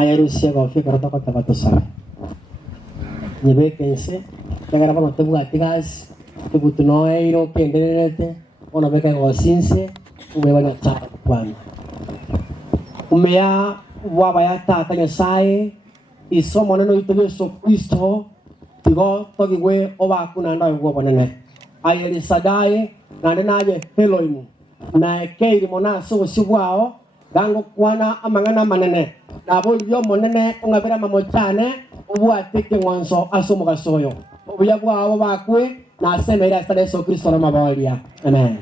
Ayarusia kofi karata kota batusan. Nyebe kense, negara pa matu gatigas, tubutu noero kendelete, ona beka gosinse, umeba na cha kwan. Umea wabaya tata nyasai, isomo neno ito Yesu Kristo, tigo togi we oba kuna ndo go bonene. Ayeli sadai na nenaje Elohim. Na keiri mona so sibwao, gango kwana amangana manene. Nabo yo monene ungabera mamochane ubwatike nwanso asomo gasoyo obuya bwabo bakwe na semera sta Yesu Kristo na mabalia. Amen.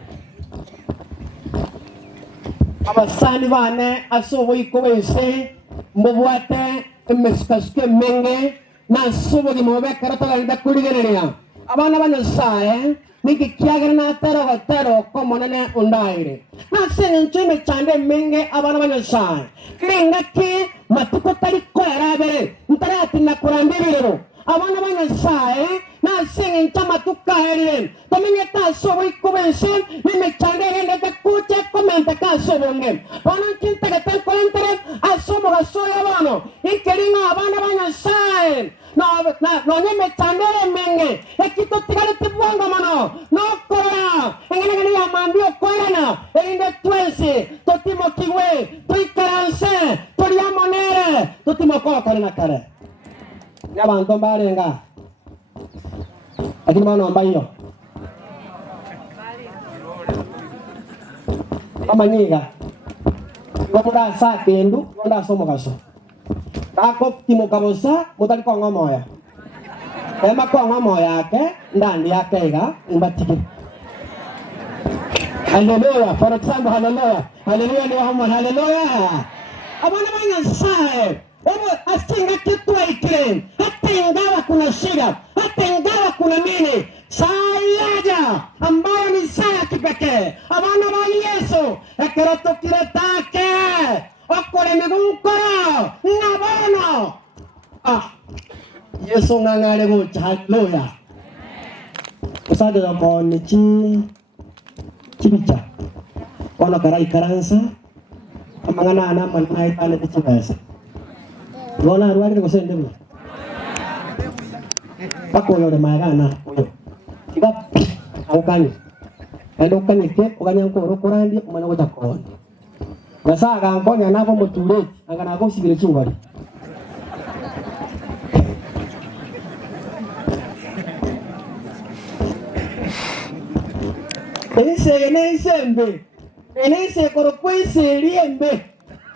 Abasani bane asobo ikobense mbobwate emeskasike menge na sobo di mobe karata galda kuligereya abana banyasaye niki kiagera na tero ko monene undaire na senenche me chande menge abana banyasaye krenga ke matuko tari ko yarabere ntarati na kurambiriro abana banyasaye na senenche matuka herien tomenge ta sobo ikubense me chande hende ka kuche komenta ka sobo ngem bana kinta ka tan kolentere asomo ga soya bano ikeringa abana banyasaye no me chandere menge ekito tigale tibwanga mano no kora engene ya mambio korana erinde twensi totimo kiwe tuikaranse toria monere totimo ko korana kare ya bantu barenga akini mano mbayo amanyiga ngomura sa kendu onda somo kaso Takop timo kabosa mutali kwa ngamoya. Ema kwa ngamoya yake ndani yake ga imbatiki. Hallelujah. For example, hallelujah. Hallelujah ni Muhammad. Hallelujah. Abana bana sae. Obo asinga kitu aikren. Hata ingawa kuna shida, hata ingawa kuna nini, sayaja ambayo ni saa kipekee. Abana ba Yesu ekeroto kiretake. Okore migunkoro nabono Yesu ngangale bucha. Hallelujah. Usade da moni chibicha ono karai karansa amangana ana manai tane tichibasa gona ruari ko sende bu pako yore magana oyo tiga angkani endo kanike okanya ko rokorandi umana ko takon Nasa kangkonya nako mutulet angana ko sigire chungari. Enese korokwese liembe.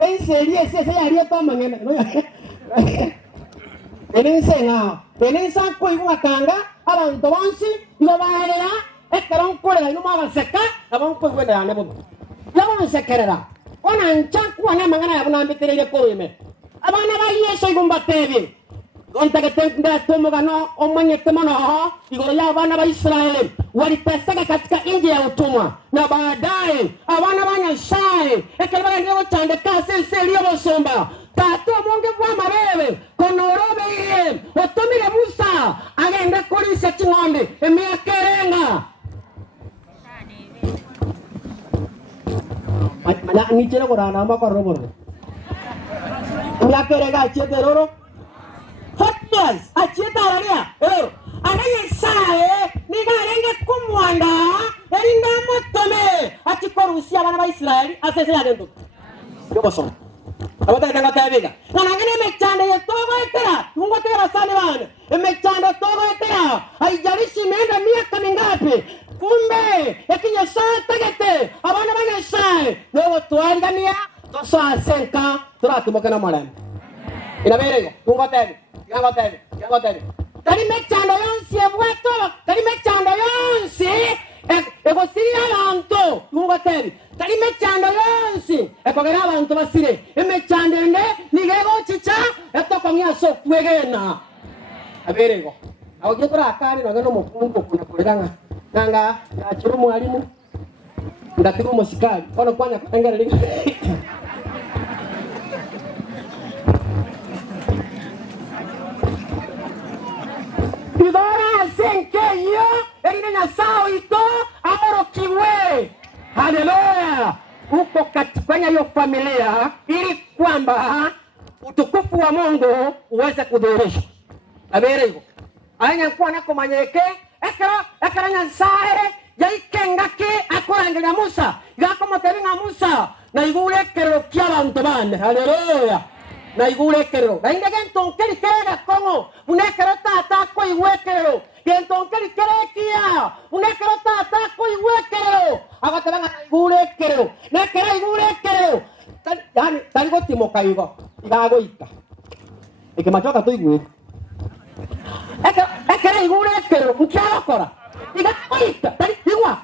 Ense se aria toma ngene. Enesa ko iwa kanga abantu bonsi ngo baherera ekaron korera inuma baseka abon ko gwenda ane bo. Yabo sekerera. Ona nchaku ana mangana ya buna mbeterere koreme abana ba Yesu igumbatebi gonta ketenda tomo gano omanye temono ho igoro ya abana ba Israeli waliteseka katika nchi ya utumwa na baadaye abana banyashaye ekelebana ndio chande kase selio bosomba tato monge bwa marebe konorobe ye otomire Musa agende kolise chingonde emiakerenga mana ngichele korana amba korobor ula kerega achete roro hotmas achete arania anaye sae niga renge kumwanda erinda motome achikorusia abana ba Israeli asese adendo yoboso abata kanga tabega nangane mechande yetogo etera mungo tera sale bana mechande togo etera aijarishi menda miaka mingapi kumbe ekinya saa tagete abana bana saa no tuangania to saa senka turatumoka na mara inaberego mungo tebe yango tebe tani mechando yonsi ebwato tani mechando yonsi ego siria lanto mungo tebe kali mechando yonsi ekogera abantu basire emechando ende nigego chicha etokongya so kwegena aberego aho getura akari no mukungu kuna kuleganga nanga achiro mwalimu ndatiro musikali ono kwanya kutengera linga Idora senkeyo erina sao ito amoro kiwe. Haleluya. Uko katika hiyo familia ili kwamba utukufu wa Mungu uweze kudhihirishwa. Abere hivyo. Anya kwa nako manyeke ekara nyansae yaikengaki akurangira Musa. Yako moteringa Musa na igule kero kia bantu bane. Haleluya. Na igule kero. Na indege ntonkeli kera kongo. Unekero tata ko iwekero. Ntonkeli kera kia. Unekero tata ko iwekero. Agatabanga igule kero. Nekera igule kero. Yani taligo timoka igo. Igago ika. Eke machoka to igwe. Ekera igule kero. Mkiago kora. Igago ika. Tali igwa.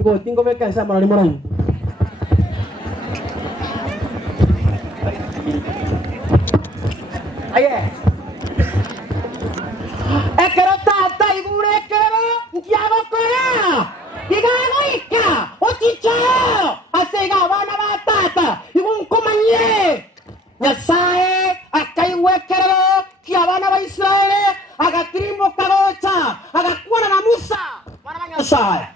Igo tingo beka nsa mara limorani. Aye. Ekero tata igure kero nkiago kora. Igago ika. Ochicho. Asega bana batata. Igun komanye. Nyasaye akaiwe kero kia bana ba Israeli agakirimbo kagocha agakuana na Musa. Bana ba Nyasaye.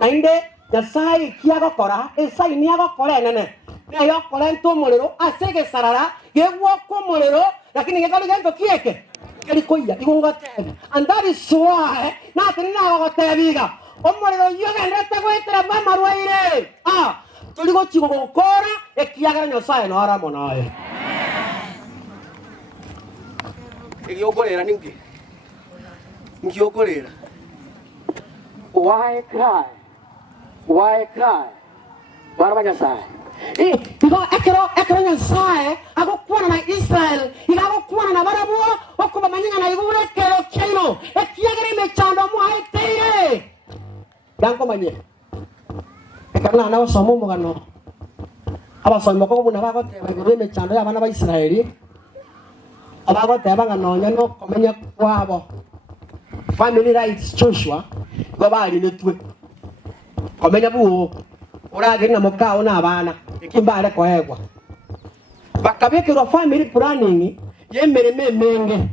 Na inde Nyasaye kiago kora esai niago kora nene. Na yo kora nto molero asege sarara gewo ko molero lakini ngekali gento kieke kali koya igunga tebe and that is why na tenina go tebiga omolero yoga ndete gwetera mama rwaire tuligo chigo gokora ekiagara Nyasaye no ara monaye igiokorera ningi ngiokorera why cry bara Nyasaye Igo ekero Nyasaye agokuana na Israel igagokuana na barabu okuba manyinga na igure kero kino ekiagere mechando mu aitire yanko manye ekana na somo mugano abasomo ko buna bagote bagure mechando y'abana ba Israeli abagote abangano nyano komenya kwabo family rights Joshua gobali netwe komenya buo uragenda mukao na abana ikimbare kohegwa bakabekirwa family planning yemereme menge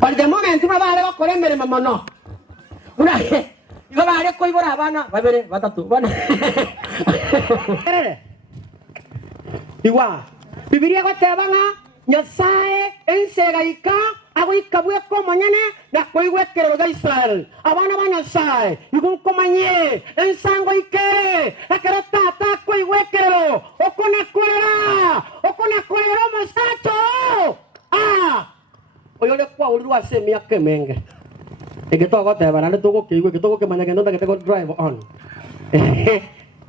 by the moment babale bakore mere mamono urahe ibabale ko ibora abana babere batatu bane iwa bibilia gotebanga Nyasaye ensegaika agoikabwe ko monyane na koigwekero ga Israel abana ba Nyasaye igunkomanye ensango ike akero tata koigwekero okona kolera masato oyole kwa ulirwa semia kemenge egeto gotebana ne tugo kiigwe gitogo kemanya gendo ndagete drive on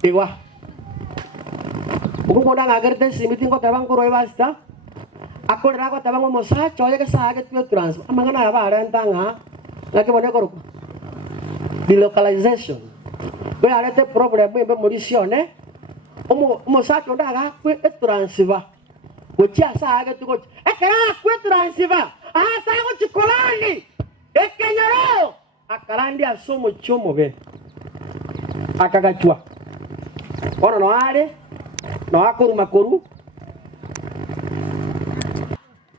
igwa ukumona ngagerte simiti ngotebanga koro ibasta akorera ko tabango mosa choye ke saage tu transfer amangana ya bara ntanga lake bone ko delocalization ko ya rete problem mbe morisione mosa cho ndaga ku transfer ko chia saage tu ko ekara ku transfer sago chikolani ekenyero akarandi asomo chomo be akagachwa ono no ale no akoru makoru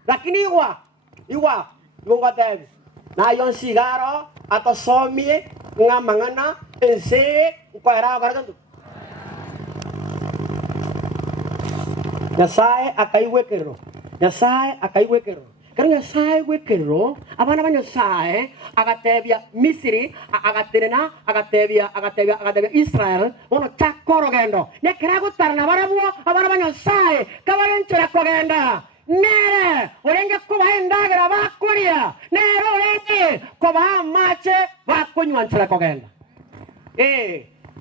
lakini iwa tebi na yon sigaro atosomie ngamangana ense kwera garagantu Nyasaye akaiwekero Kero Nyasaye wekero abana ba Nyasaye agatebya Misiri agatebya Israel ono chakorogendo nekera gutarana barabuo abana ba Nyasaye kabarenchera kogenda nere orenge kubahendagera bakuria nere orenge kubamache bakunywanchira kogenda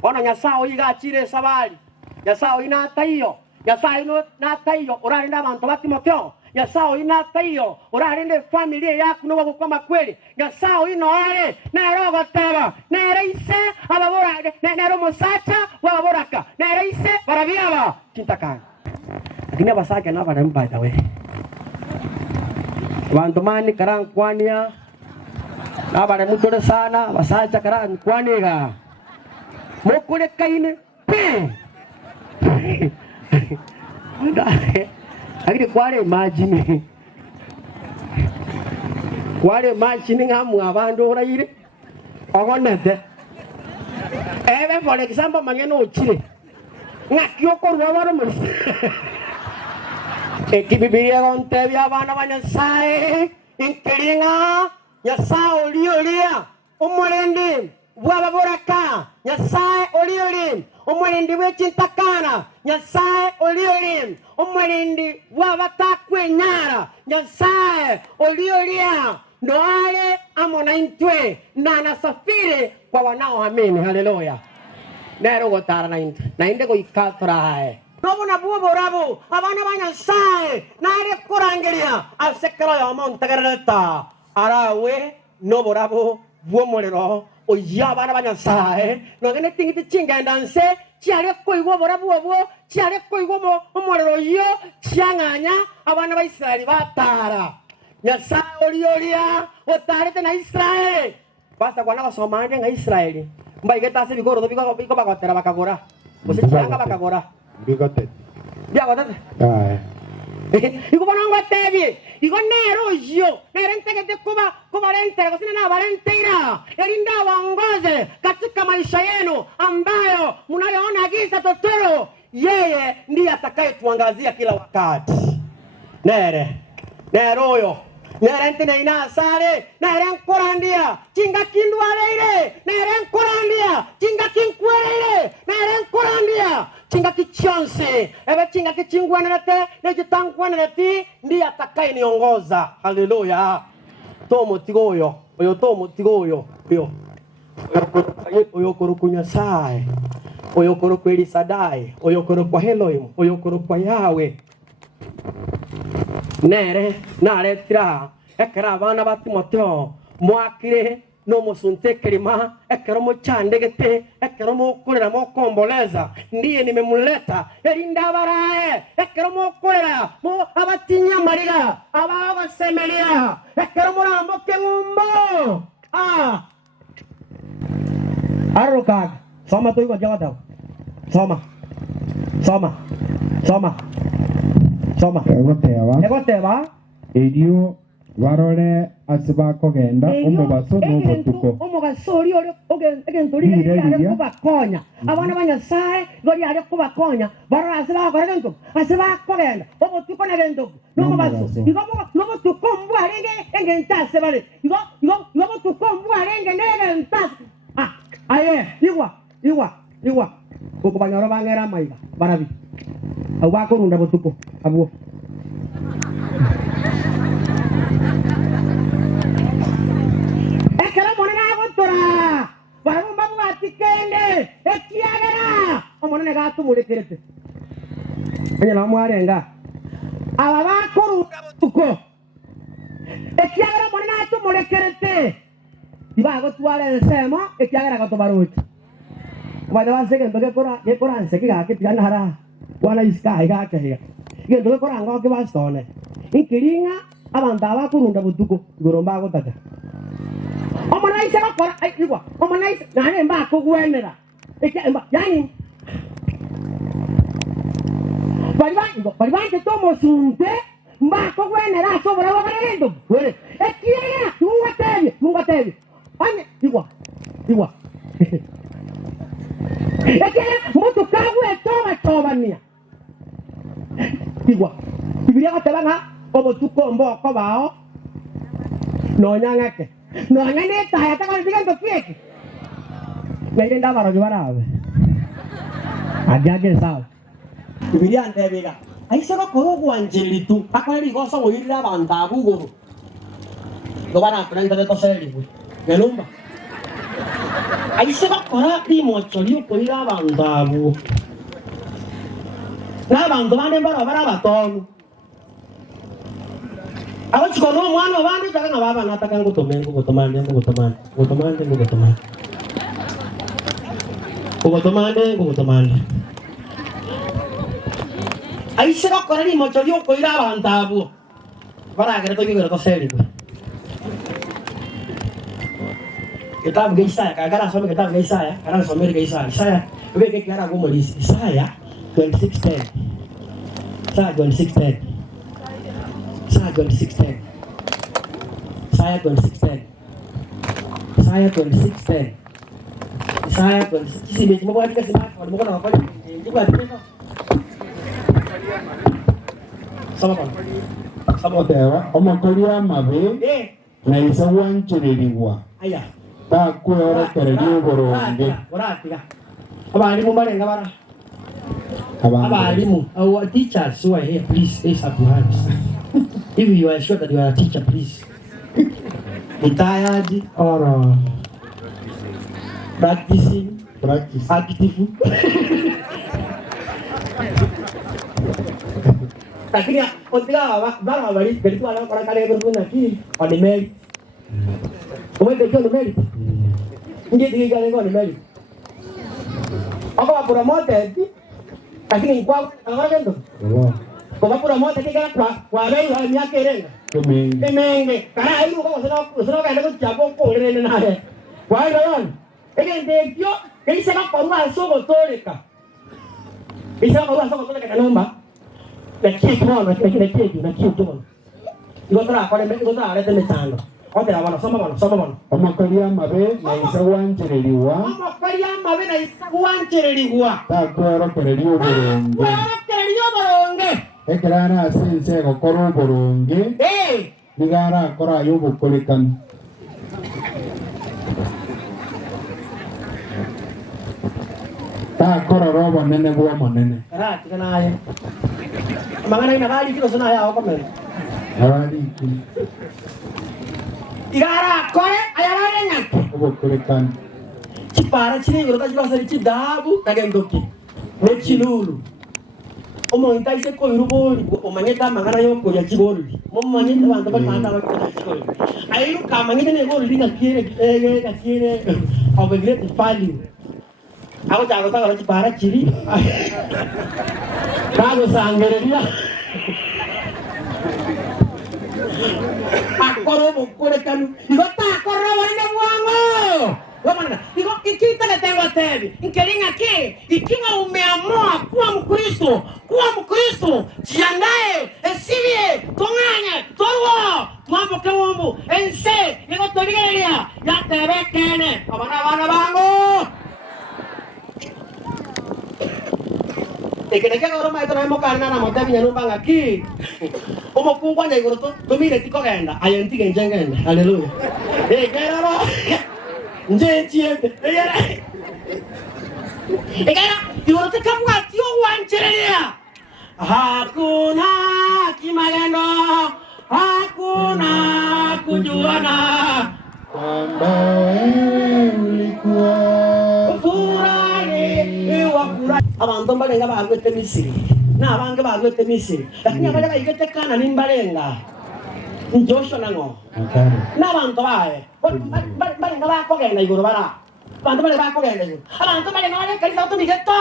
ono Nyasaye igachire sabali Nyasaye inataiyo Nyasaye no nataiyo orarinda abantu ba Timotheo Nyasaye inatayo urarinde familia yaku no gukoma kweli Nyasaye inoare na rogo teba na reise ababora na romo sacha waboraka na reise barabiaba tintakana lakini abasake na baramba dawe bantu mani karang kwania na bare mutore sana basacha karang kwaniga mokule kaine pe lakini kwale imagine ngamu abantu orayire ogonete ebe for example mangeno ochire ngakyo korwa baro muri ekibibiria gonte bya bana banyasaye inkiringa Nyasaye oliolia umulindi bwababoraka Nyasaye oliolia umulindi w'ekintakana Nyasaye oliolia umulindi bw'abatakwenyara Nyasaye oliolia ndoale amona intwe na nasafiri kwa wanaoamini haleluya nero gotara na inde goikatrae nobona buborabo abana banyasaye nare kurangiria asekero ya montagareta arawe noborabo bwomorero oya abana banyasaye nogene tingite chingendanse chiare koigwo borabo obwo chiare koigwo omorero yo chianganya abana ba Israeli batara Nyasaye oliolia otarete na Israeli basta kwana basomane nga Israeli mbaigeta se bigoro do biko bakotera bakagora bosechanga bakagora bigote biagote iko bonongo tebi iko nero yo nerentege kuba rentere kusina na valentera erinda waongoze katika maisha yenu ambayo mnayoona giza totoro yeye ndiye atakayetuangazia kila wakati neroyo nerente na inasare neren korandia chinga kindwaleire neren korandia chinga kinkweleire neren korandia chinga kichonse ebe chinga kichingwanete nejitangwanete ndiye atakayeniongoza haleluya tomo tigoyo yo oyo korokunya sai oyo korokwa Elisadai oyo korokwa Elohim oyo korokwa Yahweh nare tira ekera abana ba Timotheo mwakire no musuntekelima ekero mochandegete ekero mokorera mokomboleza ndiye nimemuleta erinda barae ekero mokorera mo abatinya mariga ababasemelia ekero muramboke ngumbo aroka soma toigo jawata soma egoteba erio warore asibako genda umubaso n'ubutuko umubaso ori egenturi ari kubakonya abana banyasaye gori ari kubakonya baro asibako gento asibako genda ubutuko na gento n'umubaso no butuko mbwarenge engentase bale no butuko mbwarenge ngentase aye igwa ukubanyoro bangera maiga barabi abakorunda butuko abo ekera monena agotora barumba bwatikende ekiagera omonene gatumurekerete anya na mwarenga aba bakorunda butuko ekiagera monena atumurekerete ibago tware nsemo ekiagera gatobaruti bada basege ndoke kora nseke gake tigana hara wana iska igake higa gendo kora ngo ke bastone ikiringa abanda bakurunda butuko goromba gotata omana ise bakora igwa omana ise nane mba kugwenera ekemba yani bari tomo sunte mba kugwenera sobora bagarendo wele ekiya tungatebi ane igwa ekiya mutu kagwe tobania igwa Biblia katabanga obotuko mboko bao nonyangake nonyane taya taka ndigando kieki ngenda baro jibarawe agage sawa Biblia ndebega aisaba ko gwanjelitu akwali goso oyirira banda buguru dobana prenda de toseli gelumba aisaba kora primo cholio koira banda bu na bando bane bara batonu Abachiko no mwana bandi takanga baba nataka ngutomende. Aisha ko rari mo chori ko ira bantabu. Para que to gero to seri. Kitab ge Isaya, kagara some kitab ge Isaya, karang some ge Isaya. Isaya, we ke kara go mo Isaya 26:10. Isaya 26:10. Isaya 26:10. Isaya 26:10. Isaya 26:10. Isaya 26. Sisi mechi mo ba dikasi ba? Mo ko na ko. Di ba dito? Sama ko. Otewa omokoria mabe na isawanchiririwa Aya. takworokereria oboronge Oratiga. Abalimu barenga bara. abantu Abalimu, our teachers who are here, please raise up your hands. If you are sure that you are a teacher, please. Retired or practicing, practice active. Lakini ontiga baba bali bali tu ala kale berguna ki on the merit. Umete on the merit. Nje diga on the merit. Ako promoted. Lakini kwa kendo. Kwa promoted kika kwa bei wa miaka irenga. Temenge. Kana hiyo kwa sababu kaenda kuchapa kwa ile naye. Kwa hiyo yon. Ege ndio kisa kwa kwa soko toleka. Kisa kwa soko toleka kanomba. Na kitu moja na kitu moja. Igotara kwa ile igotara alete metano. Otera bana soma. omokoria mabe na isawanchiririwa Omokoria mabe na isawanchiririwa takworokereria oboronge ekirara asense gokora oboronge nigara akora ayo obokorekani takorora obonene bwa omonene Karati kanaye. Mangana ina bali kilo sana ya okomere. abariki Igara kore ayarare nyake. obokorekani Chipara chini ngorota chibasari chidabu kagendoki. Ne chilulu. Omo intaise ko iruboli omanyeta mangana yo ko ya chiboli. Momanyeta bantu bakanda bakota chiboli. Ayiru kamanyeta ne boli linga kiere of a great value. Aku jago tak kalau cipara ciri. Kalau sangger dia. Akoro bukure kan. Igo takoro warna buango. Wamana. Igo kita ketewa tebi. Inkeringa ke. Ikiwa umeamua kuwa Mkristo, jiandae, esilie, tonganya, torwa, tuambo kewombu, ense, igo torigeria, ya tebe kene. Abana bango. Tekeke karo mai tona mo kana na mota binya numba ngaki. Omo kungwa nya igoro to mire tiko genda. Ayenti genjengenda. Haleluya. Kero. Nje chiete. Kero, igoro te kamu atio wanchereria. Hakuna kimagendo. Hakuna kujuana. kwamba wewe ulikuwa abantu mbalenga bagwete Misiri n'abange bagwete Misiri lakini abale bayigete kana nimbalenga Joshua nango n'abantu bae balenga bakogenda iguru bara abantu bale bakogenda iguru abantu balenga bale kalisa otumigeto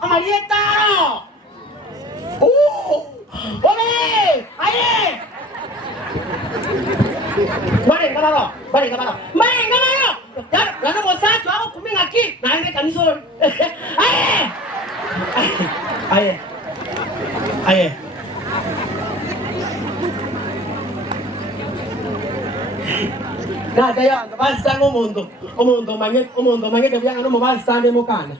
amalietaro ole aye balenga baro yana mosacho au kuminga ki na ende kanisa aye Nada ya basta omuntu manye byanga no mubasta ande mukana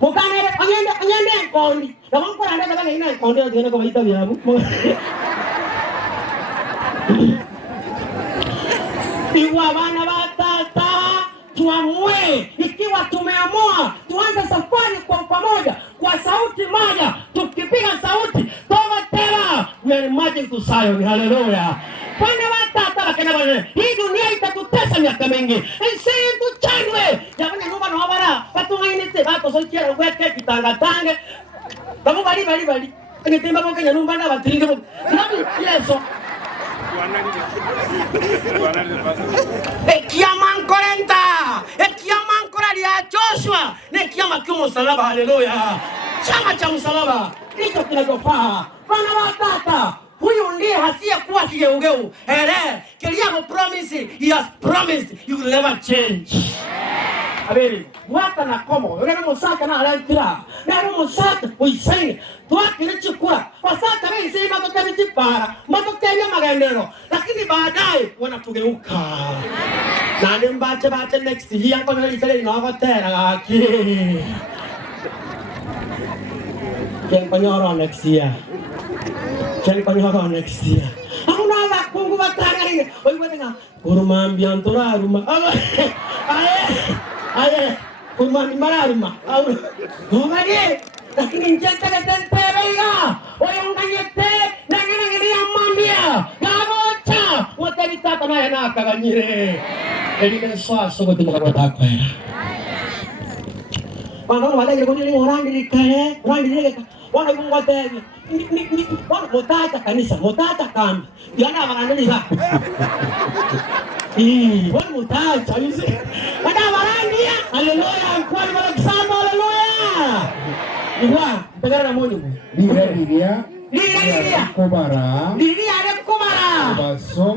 mukana anyende kondi nabankora ndaka bana ina kondi ngene ko bayita byabu Iwa wana batata tuamue, ikiwa tumeamua tuanze safari kwa pamoja, kwa sauti moja, tukipiga sauti toba tena, we are marching to Zion. Hallelujah. Wana batata bakena bana, hii dunia itatutesa miaka mingi. Ensei tuchanwe. Jamani ngoma no bara, batunga inete bato sochera weke kitangatange. Bamu bali. angetemba boke nyumba na batiringe bo yeso ekiaman 40 ekiaman 40 ya Joshua ne kiama kimo salaba haleluya chama cha msalaba hicho kinachofaa bana watata huyu ndiye hasiyekuwa kigeugeu kilia ko promise he has promised you will never change abeli wata na komo yule musaka na alantira na musaka uisenge twakile chukura wasaka na isema makabichi para matokea magendero lakini baadaye wanatugeuka na nimbache bache next year kwa nini ile inawatera gaki kempanyoro next year next year aku nala kungu batangari oi wenga kurumambia antoraruma aye kurumani mararuma ngomage lakini njata tentebeiga oyonganyete nangani amambia gagocha moteri tata na yana kaganyire elime swaso gotimuka kwatakwera bana wala ile koni orangi likale orangi leka wana yungwa tevi ni wana motata kanisa motata kambi yana barandeli ga wana motata yisi wana barandia haleluya kwani bala kusamba haleluya Iwa, tegara na monyo. Liria. Kubara. Mobaso.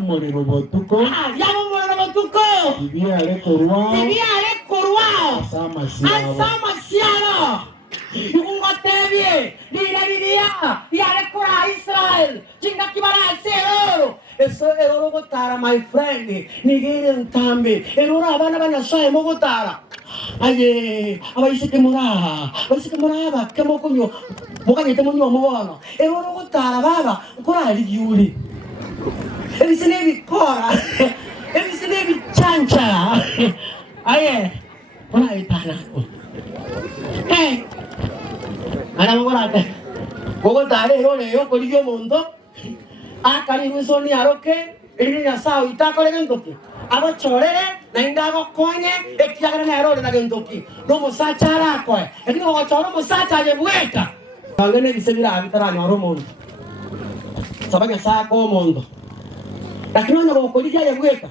Mori robotuko. Yamu mori robotuko. Tibia ale korwa. Asama siano. Yungotebie. Liria. Yale kora Israel. Chinga kibara sero. Eso ero gotara my friend. Nigere ntambe. Ero abana banyasaye mo gotara. Aye, abaisi ke muraha ba kemo kunyo mukanye temo nyo mobono ero ro gutara baba ukora ali yuli ebisine bikora ebisine bichancha aye ona itana ana ngora te gogo tare ero le yo kolio mondo akari musoni aroke eri na sao itakole gentoki abo chorere na indago konye ekiagara na erode na gendoki no musachara ko ekini ko choro musacha je bueta ngene bisebira abitara na romondo sabanya sa ko mondo lakini ono ko kolija ya bueta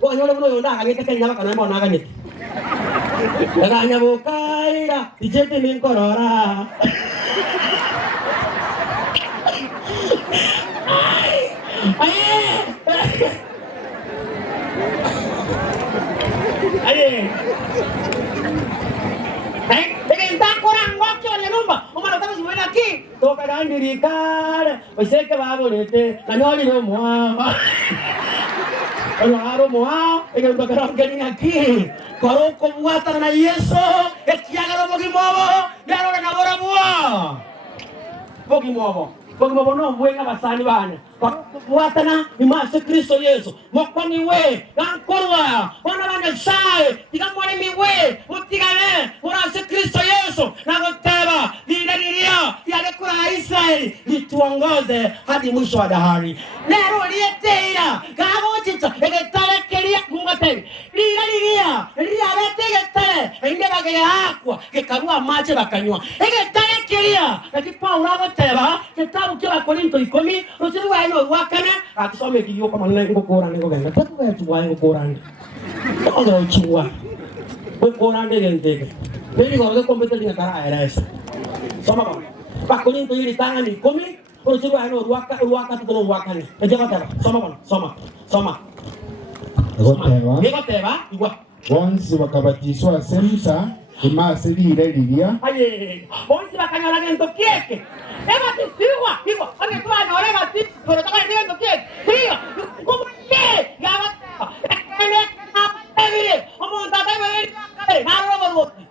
ko anyole buno yonda ngete kenya baka na mbona ngane daga nya bokaira dijete min korora Aye. Está corando aquí en la rumba. Vamos a estamos subiendo aquí. Toca gandirikar. Pues sé que va a volver. La no le moa. Lo agarro moa. Y que tocaron que viene aquí. Coro con guata na yeso. Es que agarro pokimobo. Ya no le nabora moa. Pokimobo. Pokimobo no buena basani bana. Watana imase Kristo Yesu mokwani we gankorwa wana bana sai tigamwani miwe mutigane murase Kristo Yesu nagoteba lidia yale kura Israeli lituongoze hadi mwisho wa dahari lero lieteira gagochita egetale kelia ngate lidia betegetale ende bagaya akwa kekarua mache bakanywa egetale kelia ati Paulo agoteba kitabu kya Korinto 10 rosiri no wakana atusome kiyo kama nngo korane ngo ganga tatu ya tuwa ngo korane odo chiwa ko korane gente beli go kompete linga kara era esa soma ba Korinto yiri tanga ni komi rosiri no waka tuno wakane ejaga tara soma Goteba igwa bonsi bakabatiswa semsa imase liria aye bonsi bakanyala gento kieke eba tisiwa igwa ane kwa no eba tis pero toka gento kieke igwa como que ya va ene na pevire como tata bebe na robo boti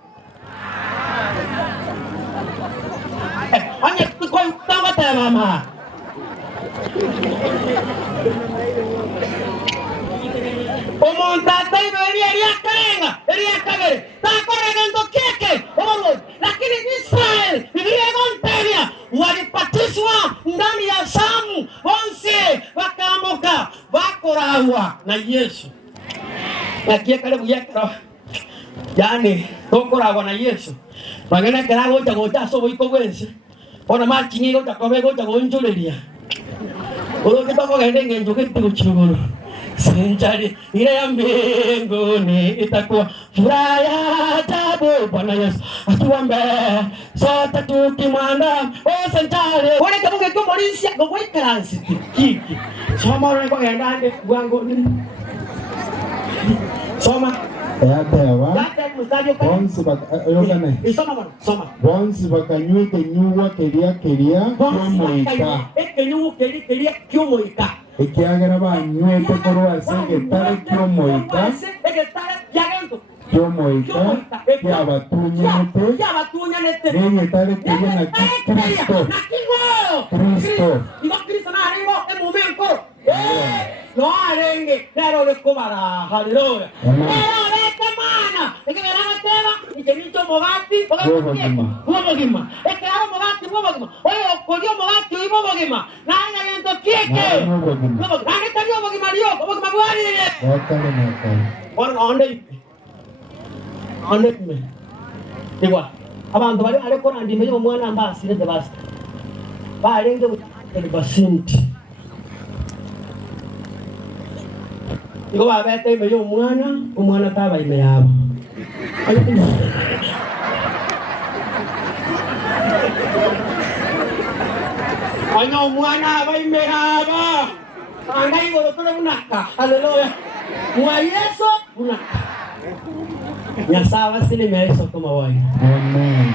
ane ko tama tama ma como tata bebe eria kagere ta koragendo kieke omo lakini Israel biblia gontenia walipatiswa ndani ya Shamu bonse wakamoka wakorawa na Yesu nakie kale buyakara yani tokorawa na Yesu bagana karago gocha so boiko gwense ona machingi utakomego utagonjuleria urokita kugende ngenjo kitigo chuguru senjari ile ya mbinguni itakuwa furaha ya ajabu. Bwana Yesu atuombe sote tukimwanda senjari wale kabuge kumulisia gogwe karansi kiki soma wale kwa ndande gwango ni soma bonsi bakanywete nyuwa keria kyomoika ekiagera banywete korwase egetare kyomoika kiabatunyanete n'egetare keria na Kristo no arenge nero le komara haleluya nero vete mana ekera matema ikemicho mogati mogima ekera mogati oyo okolio mogati mogima nanga lento kieke nanga tario mogima rio mogima bwari onde me diwa abantu bali ariko ndime yo mwana ambasire de basta barenge butande basinti iko babete imeyo umwana taba ime yabo anya umwana aba ime yabo anga ingoro tole unaka haleluya mwa Yesu unaka nyasawa sini meso kama wai amen.